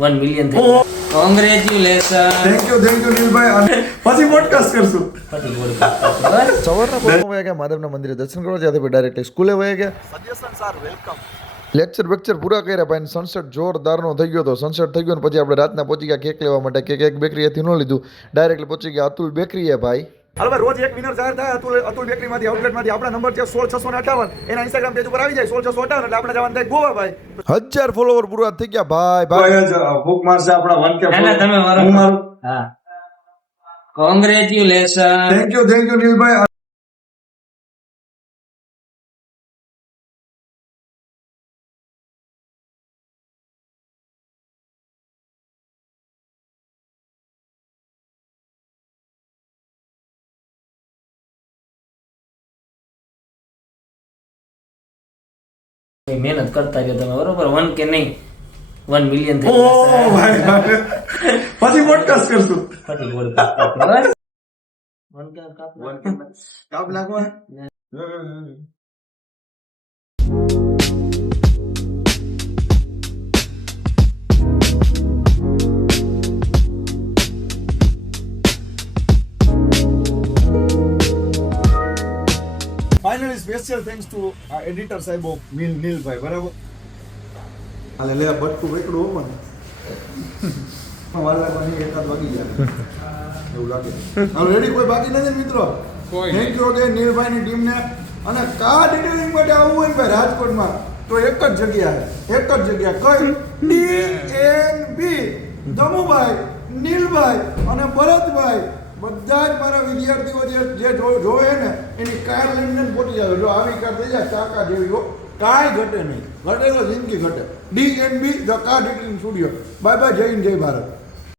1 million થઈ ગયા. Congratulation. Thank you નીલભાઈ. અને પછી પોડકાસ્ટ કરશું. પછી podcast બસ. સવારના પોરમાં વયા ગયા મહાદેવના મંદિરે દર્શન કરવા, ત્યાંથી પછી ડાયરેક્ટલી સ્કૂલે વયા ગયા. Suggestion sir welcome. લેક્ચર પૂરા કર્યા ભાઈ. સનસેટ જોરદારનો થઈ ગયો હતો. સનસેટ થઈ ગયો ને પછી આપણે રાતના પહોંચી ગયા કેક લેવા માટે. કેક બેકરીએથી ન લીધું, ડાયરેક્ટલી પહોંચી ગયા અતુલ બેકરીએ ભાઈ. હાલો ભાઈ, રોજ એક વિનર જાહેર થાય અતુલ બેકરીમાંથી, આઉટલેટમાંથી. આપણા નંબર છે 16658. એના ઇન્સ્ટાગ્રામ પેજ ઉપર આવી જાય 16658 એટલે આપણે જવાનું થાય ગોવા ભાઈ. 1000 ફોલોવર પૂરા થઈ ગયા ભાઈ. ભૂખ મારશે આપણા 1K. ના, ના, તમે મારો. હું મારું. હા. કોંગ્રેચ્યુલેશન. Thank you નીલભાઈ. મહેનત કરતા રહ્યો તમે બરોબર. 1K નહીં 1 મિલિયન થઈ ઓ ગયા. ભાઈ પછી પોડકાસ્ટ કરશું. પછી podcast બસ. 1K કાપ નાખો. કાપ નાખવા. Finally special thanks to editor સાહેબ નીલભાઈ. બરાબર. હાલે લે બટકું વેકડું હો મને. વાલા બની એકાદ વાગી જાય એવું લાગે. હાલો રેડી, કોઈ બાકી નથી મિત્રો. થેન્ક યુ અગેન નીલભાઈની ટીમને. અને કાર ડિટેલિંગ માટે આવવું હોય ને ભાઈ રાજકોટમાં તો એક જ જગ્યા કઈ DNB દમુભાઈ, નીલભાઈ અને ભરતભાઈ બધા જ મારા વિદ્યાર્થીઓ જે જોવે ને એની કાર લઈને પહોંચી જાય. જો આવી કાર થઈ જાય ચાકા જેવી હો, કાંઈ ઘટે નહીં. ઘટેલો જિંદગી ઘટે. DNB the car detailing studio. Bye bye. જય હિન્દ, જય ભારત.